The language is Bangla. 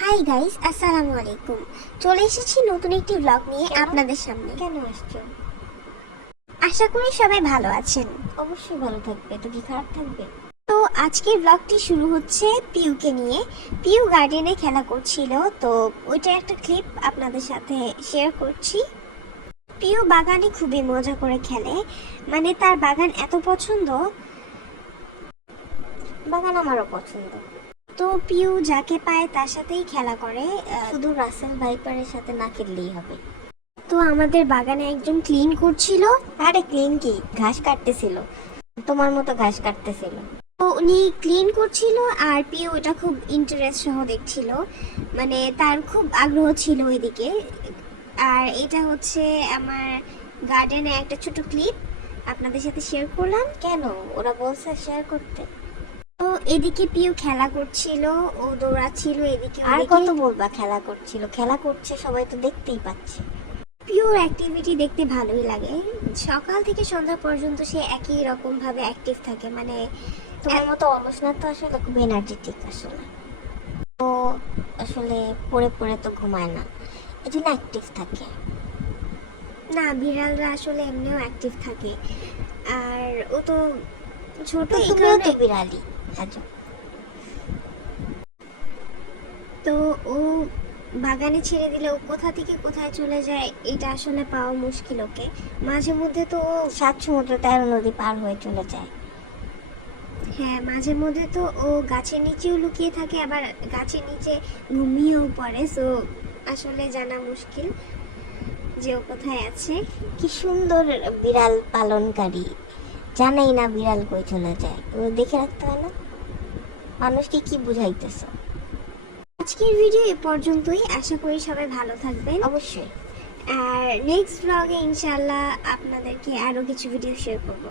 হাই গাইস, আসসালামু আলাইকুম। চলে এসেছি নতুন একটি ব্লগ নিয়ে আপনাদের সামনে। কেন আসছো? আশা করি সবাই ভালো আছেন। অবশ্যই ভালো থাকবে, তো কি খারাপ থাকবে? তো আজকের ব্লগটি শুরু হচ্ছে পিউকে নিয়ে। পিউ গার্ডেনে খেলা করছিল, তো ওইটার একটা ক্লিপ আপনাদের সাথে শেয়ার করছি। পিউ বাগানে খুবই মজা করে খেলে, মানে তার বাগান এত পছন্দ। বাগান আমারও পছন্দ। তো পিউ যাকে পায় তার সাথেই খেলা করে। শুধু রাসেল ভাইপারের সাথে না খেললেই হবে। তো আমাদের বাগানে একজন ক্লিন করছিল। আরে ক্লিন কি, ঘাস কাটতেছিল, তোমার মতো ঘাস কাটতেছিল। তো উনি ক্লিন করছিল আর পিউ এটা খুব ইন্টারেস্ট সহ দেখছিল, মানে তার খুব আগ্রহ ছিল এদিকে। আর এটা হচ্ছে আমার গার্ডেনে একটা ছোট ক্লিপ আপনাদের সাথে শেয়ার করলাম। কেন ওরা বলছে শেয়ার করতে? তো এদিকে পিউ খেলা করছিল, ও দৌড়াচ্ছিল এদিকে আর ওদিকে। কত বলবা, খেলা করছিল, খেলা করছে, সবাই তো দেখতেই পাচ্ছে। পিওর অ্যাক্টিভিটি দেখতে ভালোই লাগে। সকাল থেকে সন্ধ্যা পর্যন্ত সে একই রকম ভাবে অ্যাক্টিভ থাকে, মানে তোমার মতো অলস না তো, আসলে খুব এনার্জেটিক। আসলে ও আসলে পড়ে পড়ে তো ঘুমায় না, এই জন্য অ্যাক্টিভ থাকে। না, বিড়ালরা আসলে এমনিও অ্যাক্টিভ থাকে। আর ও তো ছোট, তো এই তুমিও কারণে। তো বিড়ালি আজব। তো ও বাগানে ছেড়ে দিলে ও কোথা থেকে কোথায় চলে যায় এটা আসলে পাওয়া মুশকিল ওকে। মাঝে মধ্যে তো ও, 7 সমুদ্র 13 নদী পার হয়ে চলে যায়। হ্যাঁ, মাঝে মধ্যে তো ও গাছের নিচেও লুকিয়ে থাকে, আবার গাছের নিচে ঘুমিয়েও পড়ে। সো আসলে জানা মুশকিল যে ও কোথায় আছে। কি সুন্দর বিড়াল পালনকারী, জানাই না বিড়াল কই চলে যায়, ও দেখে রাখতে হয় না? মানুষকে কি বুঝাইতেছ? আজকের ভিডিও এ পর্যন্তই। আশা করি সবাই ভালো থাকবেন। অবশ্যই। আর নেক্সট ব্লগে ইনশাল্লাহ আপনাদেরকে আরো কিছু ভিডিও শেয়ার করব।